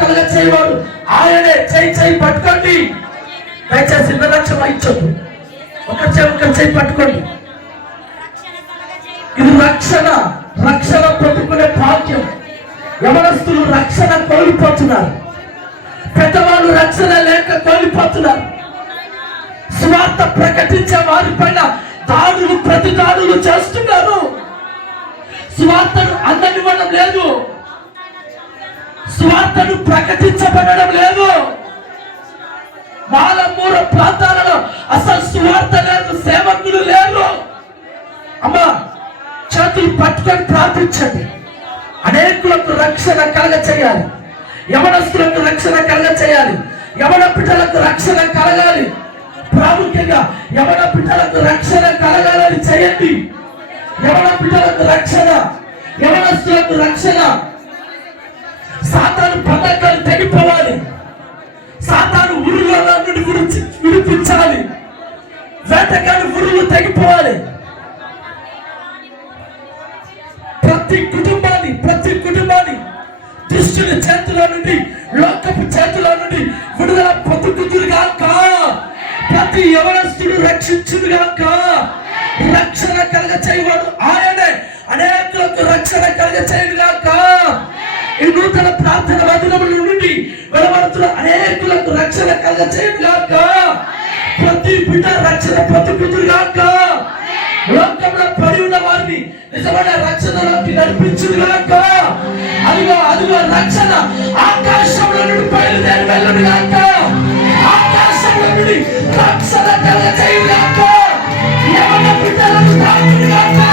కలగ చేయవాడు. ఆయనే చేయి చేయి పట్టుకోండి. దయచేసి నిర్లక్ష్యం వహించొద్దు. ఒక చేయి ఒక చేయి పట్టుకోండి. ఇది రక్షణ రక్షణ పొందుకునే భాగ్యం. యవనస్తులు రక్షణ కోల్పోతున్నారు. పెద్దవాళ్ళు రక్షణ లేక కోల్పోతున్నారు. స్వార్థ ప్రకటించే వారిపైన దాడులు ప్రతి దాడులు చేస్తున్నారు. స్వార్థను అందనివ్వడం లేదు. స్వార్థను ప్రకటించబడడం లేదు. మాలమూర ప్రాంతాలలో అసలు స్వార్థ లేదు సేవకులు లేరు. అమ్మా చేతులు పట్టుకొని ప్రార్థించండి. అనేకులకు రక్షణ కలగ చేయాలి యవనస్తులకు రక్షణ కలగ చేయాలి యవన పిట్టలకు రక్షణ కలగాలి. ప్రాముఖ్యంగా యవన పిట్టలకు రక్షణ కలగాలని చేయండి. యవన పిట్టలకు రక్షణ యవనస్తులకు రక్షణ. సాతాను పథకాలు తెగిపోవాలి. సాతాను ఉరుల నుండి గురించి విడిపించాలి వేటగాని ఉరులు తెగిపోవాలి. ప్రతి కుటుంబాన్ని నూతన ప్రార్థన వదిలముల నుండి వెలవడుతున్న అనేకులకు రక్షణ కలగ చేయడుగాక ప్రతి బిడ్డ రక్షణ పొందుకుదురుగాక లోకంలో పడి ఉన్న వారిని నిజమైన రక్షణలోకి నడిపించుడు గాక అదిగో అదిగో రక్షణ ఆకాశంలో నుండి బయలుదేరి వెళ్ళడు గాక ఆకాశంలో నుండి రక్షణ కలగ గాక ఎవరి బిడ్డలను తాకుడుగాక గాక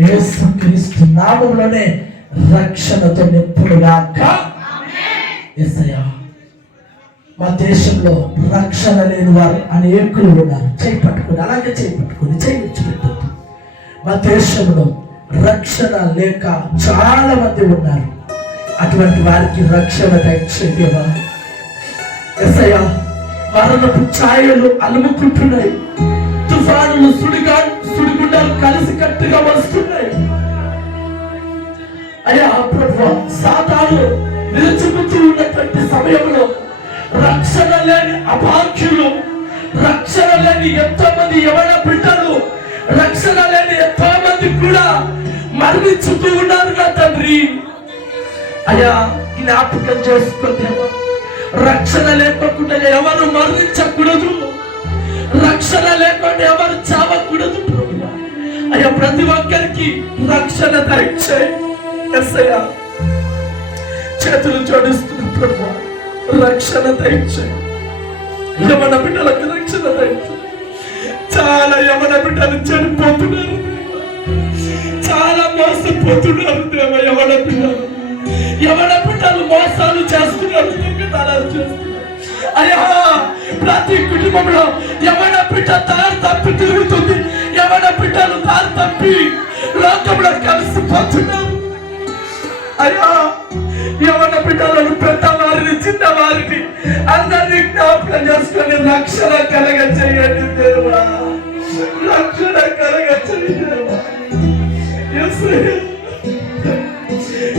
యేసుక్రీస్తు నామంలోనే రక్షణతో నిప్పుడుగాక మా దేశంలో రక్షణ లేని వారు అనేకులు ఉన్నారు. చేయి పట్టుకుని అలాగే చేయి పట్టుకుని చేయి విడిచిపెట్టద్దు. మా దేశంలో రక్షణ లేక చాలా మంది ఉన్నారు. అటువంటి వారికి రక్షణ దయచేదేవా ఎస్ అయ్యా మరణపు ఛాయలు అలుముకుంటున్నాయి. తుఫానులు సుడిగా సుడిగుండాలు కలిసి కట్టుగా వస్తున్నాయి. అయ్యా ప్రభు సాతాను నిలుచుకుంటూ ఉన్నటువంటి సమయంలో రక్షణ లేని అభాగ్యులు రక్షణ లేని ఎంతో మంది యవన బిడ్డలు రక్షణ లేని ఎంతో మంది కూడా మరణించుతూ ఉన్నారు నా తండ్రి. అయ్యా జ్ఞాపకం చేసుకోదేమో రక్షణ లేకుండా ఎవరు మరణించకూడదు. రక్షణ లేకుండా ఎవరు చావకూడదు అయ్యా ప్రతి ఒక్కరికి రక్షణ దయచేయి చేతులు జోడిస్తున్న ప్రభు రక్షణ దయచేయి యమన బిడ్డలకు రక్షణ దయచేయి చాలా యమన బిడ్డలు చనిపోతున్నారు చాలా మోసపోతున్నారు దేవ యమన బిడ్డలు. యమన బిడ్డలు మోసాలు చేసుకున్నారు దొంగతనాలు చేస్తున్నారు? అయ్యా ప్రతి కుటుంబంలో ఎవడ పిట్ట తారు తప్పి తిరుగుతుంది. ఎవడ పిట్టలు తారు తప్పి లోకంలో కలిసిపోతున్నారు అయ్యా యవన బిడ్డలను పెద్దవారిని చిన్నవారిని అందరినీ జ్ఞాపకం చేసుకొని రక్షణ కలగ చేయండి దేవా రక్షణ కలగ చేయండి దేవా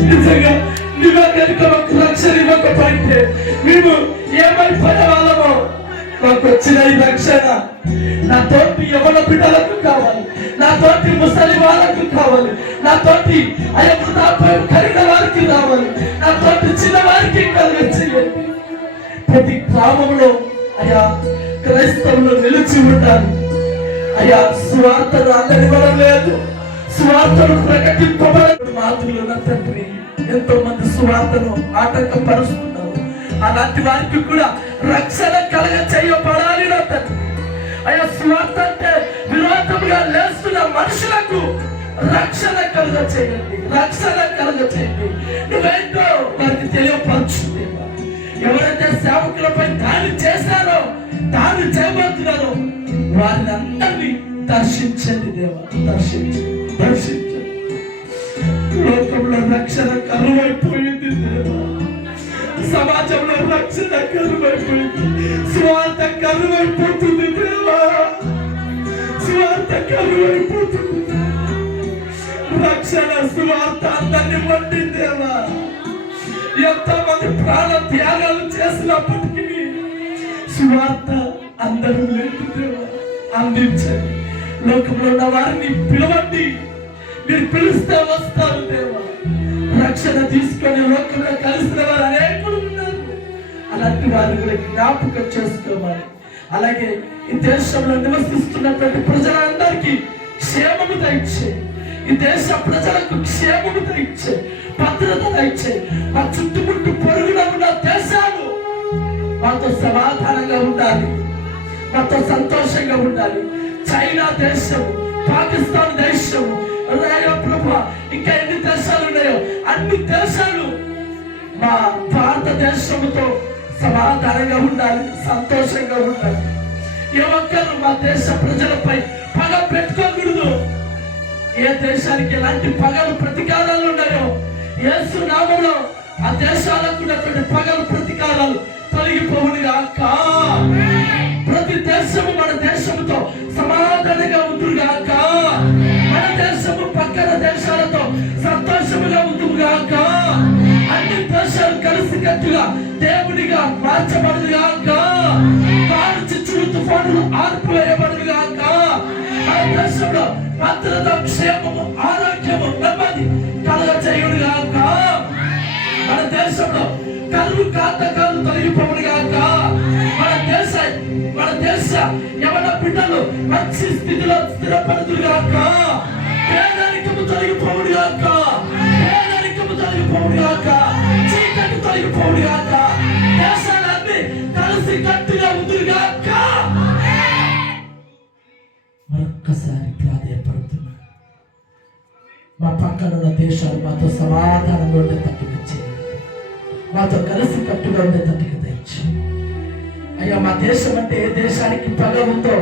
నిజంగా నువ్వే కనుక మాకు రక్షణ ఇవ్వకపోతే మేము ఏమని పడవాళ్ళమో మాకు వచ్చిన ఈ రక్షణ. నా తోటి ఎవరి బిడ్డలకు కావాలి. నా తోటి ముసలి వాళ్ళకు కావాలి. నా తోటి అయ్యా కలిగిన వారికి రావాలి నా తోటి చిన్న వారికి కలిగించేయండి ప్రతి గ్రామంలో అయ్యా క్రైస్తవులు నిలిచి ఉండాలి. అయ్యా స్వార్థను అందనివ్వడం లేదు. స్వార్థను ప్రకటింపబడదు మాతృలు నా తండ్రి. ఎంతో మంది సువార్తను ఆటంకపరుస్తున్నారు. అలాంటి వారికి కూడా రక్షణ కలగ చేయబడాలి నా తండ్రి. అయ్యా స్వార్థ అంటే విరోధంగా లేస్తున్న మనుషులకు రక్షణ కలుగ చేయండి. రక్షణ కలుగ చేయండి. నువ్వేంటో వారికి తెలియపరచుంది ఎవరైతే సేవకులపై దాడి చేశారో దాడి చేయబోతున్నారో వారిని అందరినీ దర్శించండి దేవ. దర్శించండి. రక్షణ కరువైపోయింది సమాజంలో రక్షణ కరువైపోయింది స్వార్థ కరువైపోతుంది దేవా. కరువైపోతుంది రక్షణ స్వార్థ అందరిని దేవా. ఎంతమంది ప్రాణ త్యాగాలు చేసినప్పటికీ స్వార్థ అందరూ లేకుందేవా అందించండి. లోకంలో ఉన్న వారిని పిలవండి. మీరు పిలిస్తే వస్తారు దేవా. రక్షణ తీసుకొని లోకంలో కలిసిన వారు అనేకులు ఉన్నారు. అలాంటి వారిని కూడా జ్ఞాపకం చేసుకోవాలి. అలాగే ఈ దేశంలో నివసిస్తున్నటువంటి ప్రజలందరికీ క్షేమము దయచే. ఈ దేశ ప్రజలకు క్షేమము దయచే. భద్రత దయచే. మా చుట్టుముట్టు పొరుగున ఉన్న దేశాలు మాతో సమాధానంగా ఉండాలి. మాతో సంతోషంగా ఉండాలి. చైనా దేశం పాకిస్తాన్ దేశం ప్రభు ఇంకా ఎన్ని దేశాలు ఉన్నాయో అన్ని దేశాలు మా భారతదేశంతో సమాధానంగా ఉండాలి సంతోషంగా ఉండాలి. ఏ ఒక్కరు మా దేశ ప్రజలపై పగ పెట్టుకోకూడదు. ఏ దేశానికి ఎలాంటి పగలు ప్రతీకారాలు ఉన్నాయో ఏసు నామంలో ఆ దేశాలకు ఉన్నటువంటి పగలు ప్రతీకారాలు కలిసి కట్టుగా మార్చబడదు గాక. కారు చిచ్చులు తుఫానులు ఆర్పివేయబడుగాక మన దేశంలో భద్రత క్షేమము ఆరోగ్యము నెమ్మది కలగ చేయుడుగాక మన దేశంలో కళ్ళు కాటకాలు తొలగిపోవుడుగాక మన దేశ మన దేశ యవన బిడ్డలు మంచి స్థితిలో స్థిరపడుతుగాక పేదరికము తొలగిపోవుడుగాక పేదరికము తొలగిపోవుడుగాక చీకటి తొలగిపోవుడుగాక దేశాలన్నీ కలిసి కట్టుగా ఉందిగాక మరొక్కసారి ప్రాధాయపడుతున్నా. మా పక్కన ఉన్న దేశాలు మాతో సమాధానంగా ఉండే తట్టుగా చేయండి మాతో కలిసి కట్టుగా ఉండే తట్టుగా తెచ్చు అయ్యా మా దేశం అంటే ఏ దేశానికి పగ ఉందో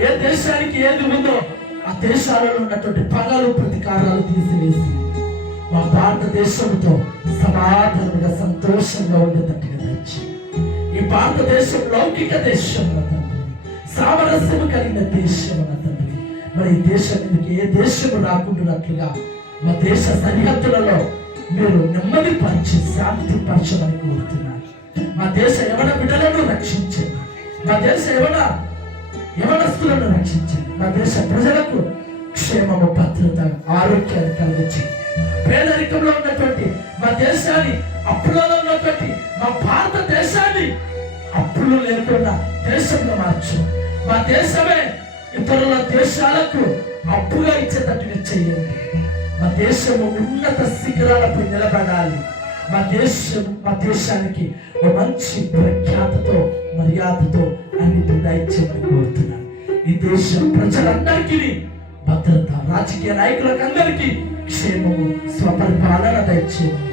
ఏ దేశానికి ఏది ఉందో ఆ దేశాలలో ఉన్నటువంటి పగలు ప్రతికారాలు తీసివేసి భారతదేశంతో సమాధానంగా సంతోషంగా ఉండేటట్టుగా తెచ్చి ఈ భారతదేశం లౌకిక దేశం నా తండ్రి సామరస్యము కలిగిన దేశం నా తండ్రి. మరి ఈ దేశం మీదకి ఏ దేశము రాకుండానట్లుగా మా దేశ సరిహద్దులలో మీరు నెమ్మది పరిచి శాంతి పరచమని కోరుతున్నారు. మా దేశ యవన బిడ్డలను రక్షించండి. మా దేశ యవన యవనస్తులను రక్షించండి. మా దేశ ప్రజలకు క్షేమము భద్రత ఆరోగ్యాన్ని కలిగించి పేదరికంలో ఉన్నటువంటి మా దేశాన్ని అప్పులలో ఉన్నటువంటి మా భారతదేశాన్ని అప్పులు లేకుండా దేశంలో మార్చు. మా దేశమే ఇతరుల దేశాలకు అప్పుగా ఇచ్చేటట్టుగా చేయండి మా దేశము ఉన్నత శిఖరాలపై నిలబడాలి. మా దేశం మా దేశానికి ఒక మంచి ప్రఖ్యాతతో మర్యాదతో అన్నిటి దయచేయమని కోరుతున్నాను. ఈ దేశం ప్రజలందరికీ భద్రత రాజకీయ నాయకులకు అందరికీ క్షేమము స్వపరిపాలన దయచేయమని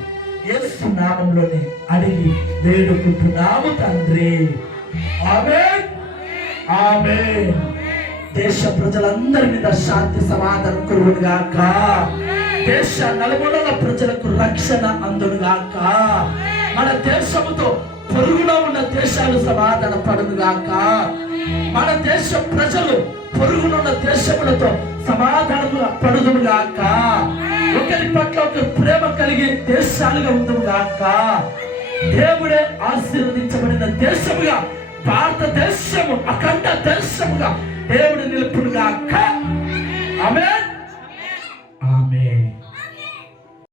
యేసు నామంలోనే అడిగి వేడుకుంటున్నాము తండ్రి. ఆమె ఆమె దేశ ప్రజలందరి మీద శాంతి సమాధానం కలుగునుగాక దేశ నలుగుల ప్రజలకు రక్షణ అందునుగాక మన దేశముతో పొరుగున ఉన్న దేశాలు సమాధాన పడునుగాక మన దేశ ప్రజలు పొరుగునున్న దేశములతో సమాధానము పడుదునుగాక ఒకరి పట్ల ఒక ప్రేమ కలిగే దేశాలుగా ఉందుగాక దేవుడే ఆశీర్వదించబడిన దేశముగా భారతదేశము అఖండ దేశముగా దేవుడు నిలుపుడుగాక ఆమె ఆమె